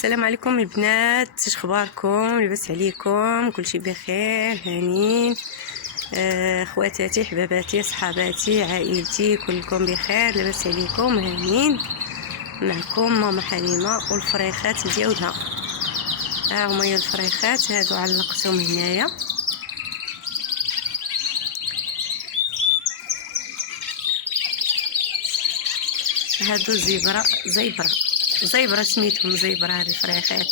السلام عليكم البنات، اش اخباركم؟ لاباس عليكم؟ كلشي بخير؟ هانين؟ خواتاتي حباباتي صحاباتي عائلتي كلكم بخير؟ لاباس عليكم؟ هانين؟ معكم ماما حليمه والفريخات ديالها. ها هما هي الفريخات هادو علقتهم هنايا. هادو زيبره سميتهم زيبره. هاد الفريخات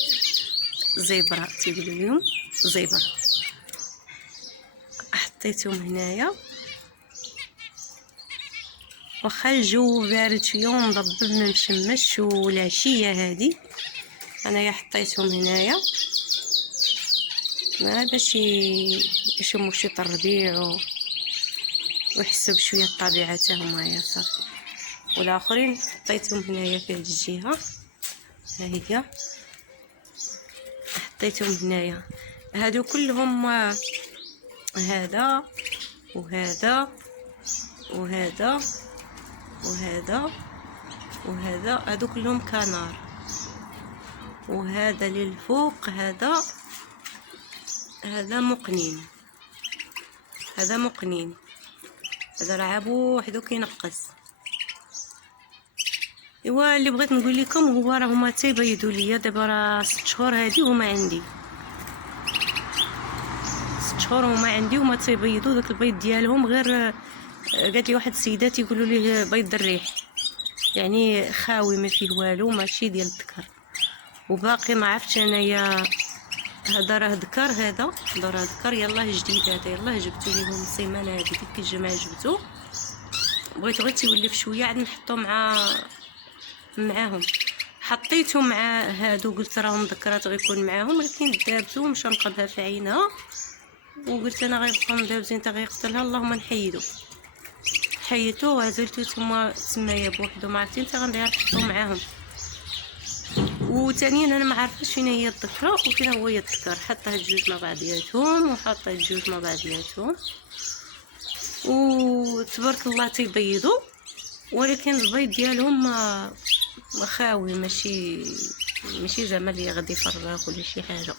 زيبره تيقولوا لهم زيبره. حطيتهم هنايا واخا الجو بارد شويه ومضبب ما مشمش والعشيه هادي انايا حطيتهم هنايا باش يشموا شي الربيع ويحسوا بشويه الطبيعه حتى هما. يا صافي. والاخرين حطيتهم هنايا في هاد الجهه. ها هي حطيتهم هنايا. هادو كلهم هذا وهذا وهذا وهذا وهذا هادو كلهم كنار. وهذا للفوق هذا مقنين. هذا مقنين. هذا راه عابو وحدو كينقص. ايوا اللي بغيت نقول لكم هو راه هما تيبيضوا ليا دابا راه 6 شهور هادي هما عندي. 6 شهور هما عندي وما تيبيضوا. داك البيض ديالهم غير قالت لي واحد السيده تيقولوا ليه بيض الريح، يعني خاوي ما فيه والو، ماشي ديال الذكر. وباقي ما عرفتش انايا هذا راه ذكر. هذا راه ذكر. يلاه جديد هذا. يلاه جبتو ليهم السيمانه هذه ديك الجمعه جبتو. بغيت غير تيولف شويه عاد نحطو معاهم. حطيته مع هادو قلت راهم ذكرات غيكون معاهم، ولكن دابزو مشى نقبها في عينها وقلت انا غيبقاو مدابزين حتى غيقتلها. اللهم نحيدو. حيدتو وعزلتو تمايا بوحدو. ما عرفتي حتى غندير نحطو معاهم. وثانيا انا ما عارفاش فين هي الذكرى وفين هو الذكر. حطها الجوج مع بعضياتهم وحطها الجوج مع بعضياتهم وتبارك الله تيبيضوا، ولكن البيض ديالهم خاوي، ماشي زعما اللي غادي يفرغ ولا شي حاجه.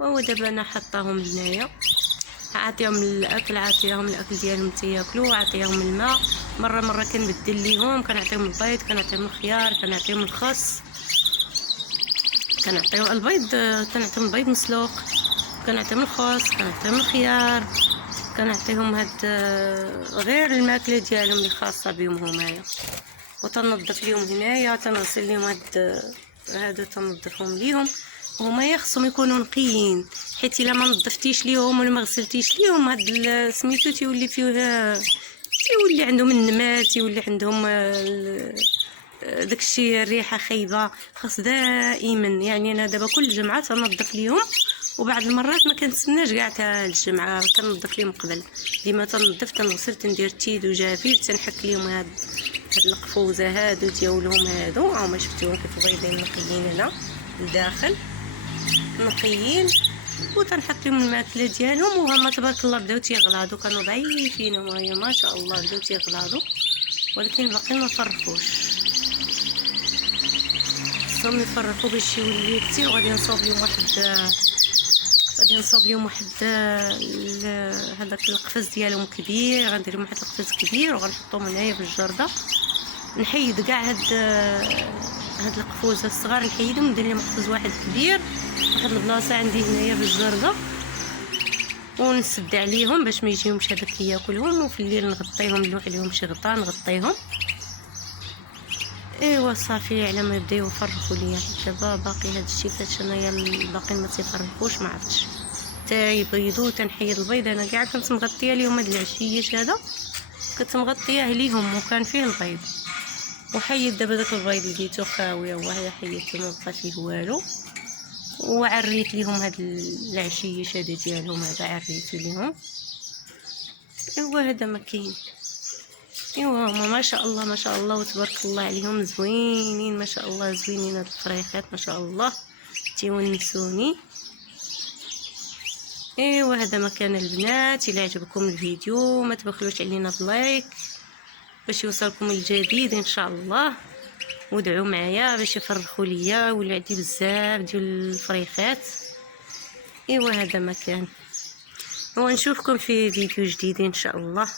وهو دابا انا حطاهم هنايا. عطيهم الاكل ديالهم تياكلوا، عطيهم الماء. مره كنبدل ليهم، كنعطيهم البيض، كنعطيهم الخيار، كنعطيهم الخس، كنعطيهم البيض، كنعطيهم البيض مسلوق، كنعطيهم الخس، كنعطيهم الخيار، كنعطيهم هاد غير الماكله ديالهم اللي خاصه بهم همايا. وتنظف ليهم هنايا، تنغسل ليهم هادو تنظفهم ليهم. وهما خصهم يكونوا نقيين، حيت الا ما نظفتيش ليهم ولا ما غسلتيش ليهم هاد سميتو تيولي عندهم النمات، تيولي عندهم داكشي الريحه خايبه. خاص دائما، يعني انا دابا كل جمعه تنظف ليهم، وبعض المرات ما كنتسناش كاع حتى الجمعه كنظف ليهم قبل. ديما تنظف، تنغسل، تندير تيد وجافيل، تنحك ليهم هاد القفوزه هادو ديالهم. هادو هما شفتوهم كيف بايضين نقيين هنا لداخل نقيين. وتنحط لهم الماكله ديالهم وهما تبارك الله بداو تيغلاضوا. كانوا ضعيفين وهما ما شاء الله بداو تيغلاضوا، ولكن باقي ما فرقوش. خصهم يفرقوا باش يولي كثير. وغادي نصوب لهم واحد هذاك القفز ديالهم كبير. غندير لهم واحد القفز كبير وغنحطهم هنايا في الجرده. نحيد كاع هاد القفوزه الصغار، نحيدهم ندير لهم قفز واحد كبير. واحد البلاصه عندي هنايا في الجرده ونسد عليهم باش ما يجيهمش هذاك ياكلهم. وفي الليل نغطيهم، نلوح عليهم شي غطاء نغطيهم. ايوا صافي على ما يبداو يفرخوا ليا. دابا باقي هاد الشيء فاش انايا باقي ما تيفرخوش، ما عرفتش حتى يبيضوا. تنحيد البيض. انا كاع كنت مغطيه ليهم هاد العشيش هذا، كنت مغطيه ليهم وكان فيه البيض. وحيد دابا داك البيض اللي لقيتو خاويه وهي حيدته ما بقى فيه والو. وعريت ليهم هاد العشيش هذا ديالهم، هذا عريت ليهم. ايوا هذا ما كاين. ايوا هما ما شاء الله وتبارك الله عليهم زوينين، ما شاء الله زوينين هاد الفريخات ما شاء الله تيونسوني. ايوا هذا مكان البنات. الى عجبكم الفيديو ما تبخلوش علينا بلايك باش يوصلكم الجديد ان شاء الله. ودعوا معايا باش يفرخوا ليا، ولا عندي بزاف ديال الفريخات. ايوا هذا ما كان، ونشوفكم في فيديو جديد ان شاء الله.